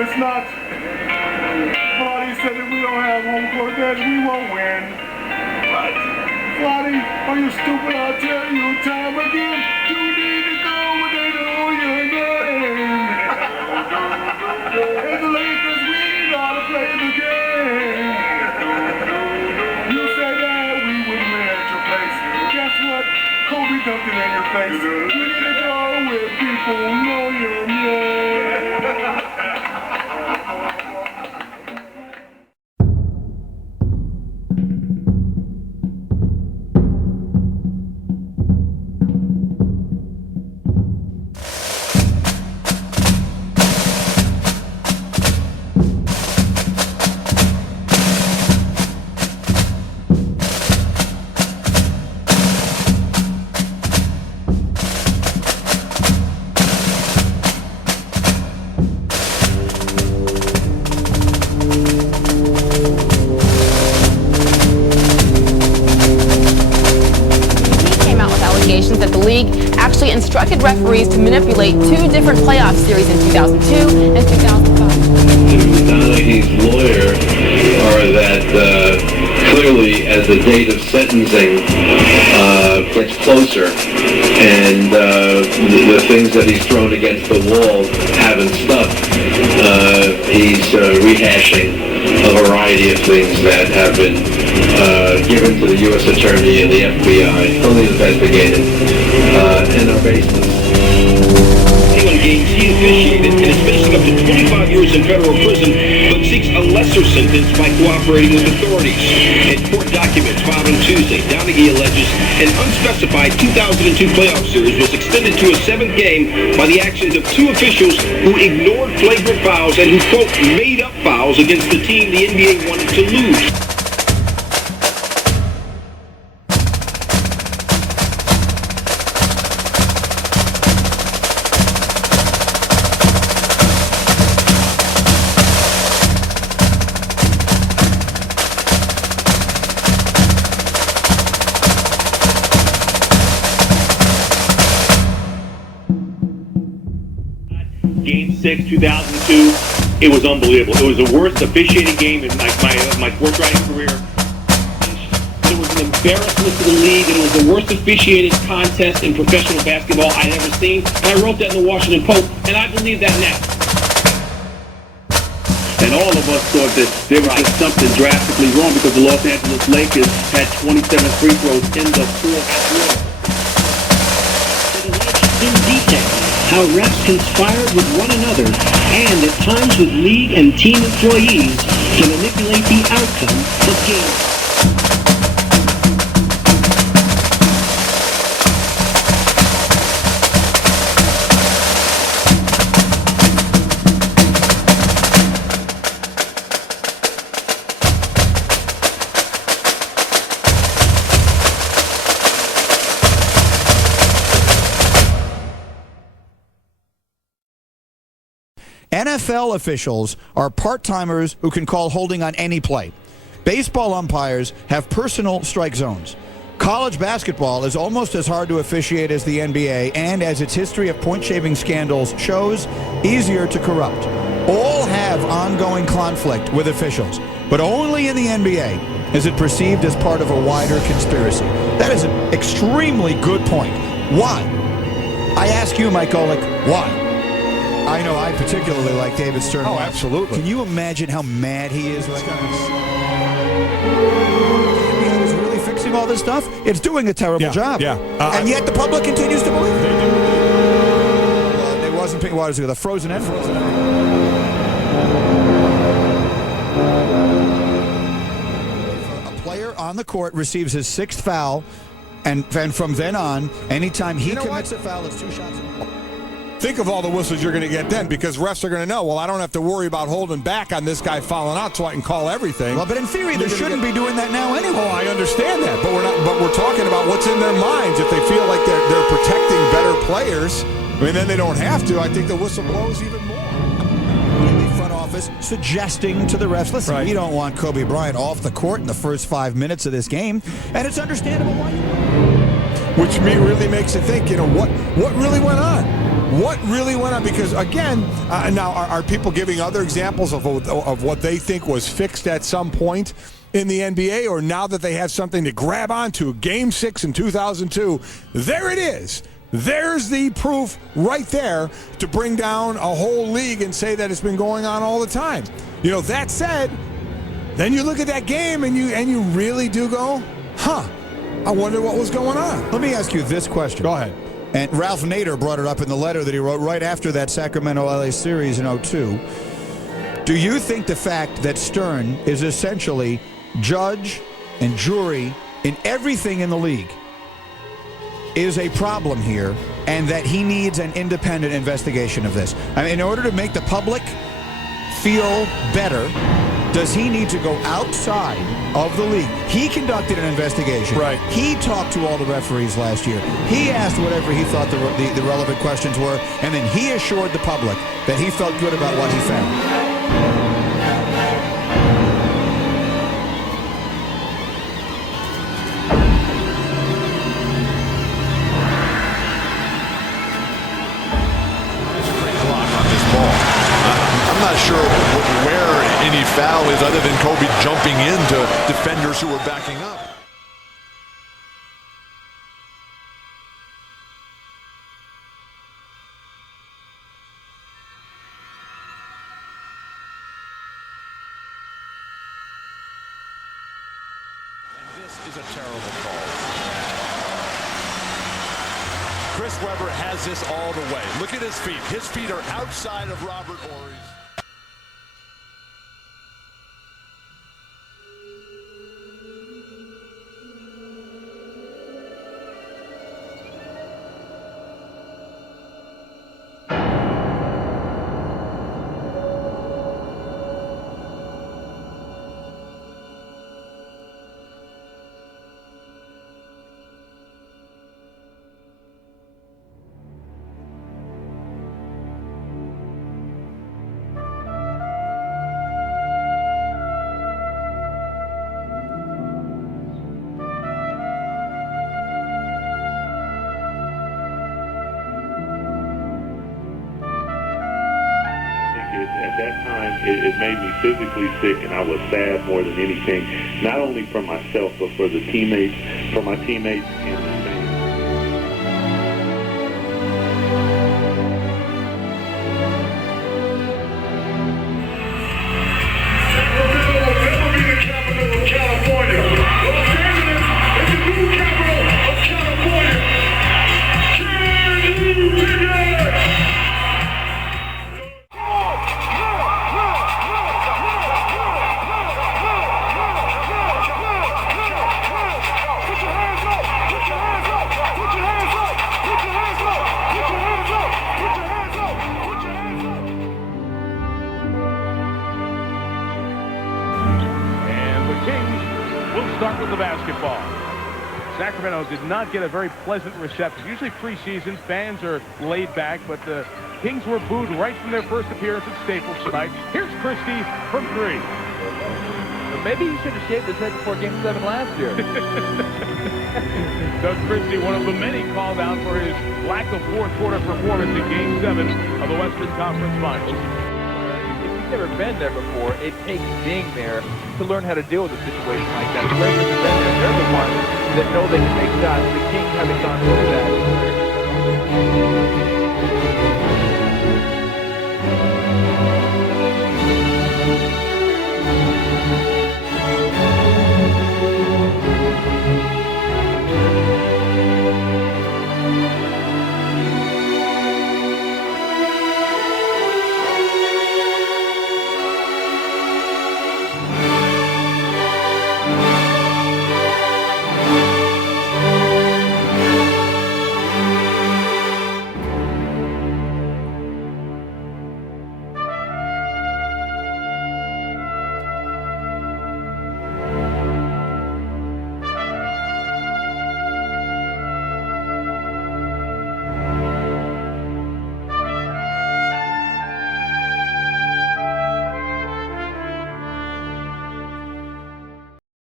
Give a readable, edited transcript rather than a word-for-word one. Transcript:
it's not. Flotty said that we don't have home court advantage, we won't win. What? Flotty, are you stupid? I'll tell you time again. You need to go where they know your name. And the Lakers, we gotta play the game. You said that we would win at your place. Guess what? Kobe dunked it in your face. You need to go where people know your name. That the league actually instructed referees to manipulate two different playoff series in 2002 and 2005. Donaghy's lawyer are that clearly as the date of sentencing gets closer and the things that he's thrown against the wall haven't stuck, he's rehashing a variety of things that have been given to the U.S. Attorney and the FBI, fully investigated, and are baseless. Games he officiated and is facing up to 25 years in federal prison, but seeks a lesser sentence by cooperating with authorities. In court documents filed on Tuesday, Donaghy alleges an unspecified 2002 playoff series was extended to a seventh game by the actions of two officials who ignored flagrant fouls and who, quote, made up fouls against the team the NBA wanted to lose. Game 6, 2002, it was unbelievable. It was the worst officiating game in my sports writing career. It was an embarrassment to the league, and it was the worst officiated contest in professional basketball I'd ever seen. And I wrote that in the Washington Post, and I believe that now. And all of us thought that there was just something drastically wrong because the Los Angeles Lakers had 27 free throws in the fourth quarter. In detail how refs conspired with one another and at times with league and team employees to manipulate the outcome of games. NFL officials are part-timers who can call holding on any play. Baseball umpires have personal strike zones. College basketball is almost as hard to officiate as the NBA, and as its history of point-shaving scandals shows, easier to corrupt. All have ongoing conflict with officials, but only in the NBA is it perceived as part of a wider conspiracy. That is an extremely good point. Why? I ask you, Mike Golick, why? I know I particularly like David Stern. Oh, absolutely. Can you imagine how mad he is right now? He was really fixing all this stuff. It's doing a terrible job. Yeah. And yet the public continues to believe it. It wasn't pink waters ago. The frozen end. A player on the court receives his sixth foul, and from then on, anytime he commits a foul, it's two shots. Think of all the whistles you're going to get then, because refs are going to know, well, I don't have to worry about holding back on this guy fouling out, so I can call everything. Well, but in theory, they shouldn't be doing that now anyway. Oh, I understand that, but we're talking about what's in their minds. If they feel like they're protecting better players, I mean, then they don't have to. I think the whistle blows even more. The front office suggesting to the refs, listen, we don't want Kobe Bryant off the court in the first 5 minutes of this game, and it's understandable why. Which really makes you think, what really went on? What really went on? Because, again, now are people giving other examples of what they think was fixed at some point in the NBA, or now that they have something to grab onto, Game 6 in 2002, there it is. There's the proof right there to bring down a whole league and say that it's been going on all the time. You know, that said, then you look at that game and you really do go, I wonder what was going on. Let me ask you this question. Go ahead. And Ralph Nader brought it up in the letter that he wrote right after that Sacramento-LA series in 2002. Do you think the fact that Stern is essentially judge and jury in everything in the league is a problem here, and that he needs an independent investigation of this? I mean, in order to make the public feel better, does he need to go outside of the league? He conducted an investigation. Right. He talked to all the referees last year. He asked whatever he thought the relevant questions were, and then he assured the public that he felt good about what he found. I'm not sure where any foul is other than Kobe jumping into defenders who are backing up. And this is a terrible call. Chris Webber has this all the way. Look at his feet. His feet are outside of Robert Horry's. At that time, it made me physically sick, and I was sad more than anything, not only for myself, but for the teammates, for my teammates and the fans. Sacramento will never be the capital of California. Los Angeles is the new capital of California. Can you dig it? Start with the basketball. Sacramento did not get a very pleasant reception. Usually preseason, fans are laid back, but the Kings were booed right from their first appearance at Staples tonight. Here's Christie from three. Well, maybe he should have shaved his head before Game 7 last year. Doug Christie, one of the many called out for his lack of fourth quarter performance in Game 7 of the Western Conference Finals. Never been there before. It takes being there to learn how to deal with a situation like that. The Lakers have been there. They're the ones that know they can make shots. The Kings haven't gone through that.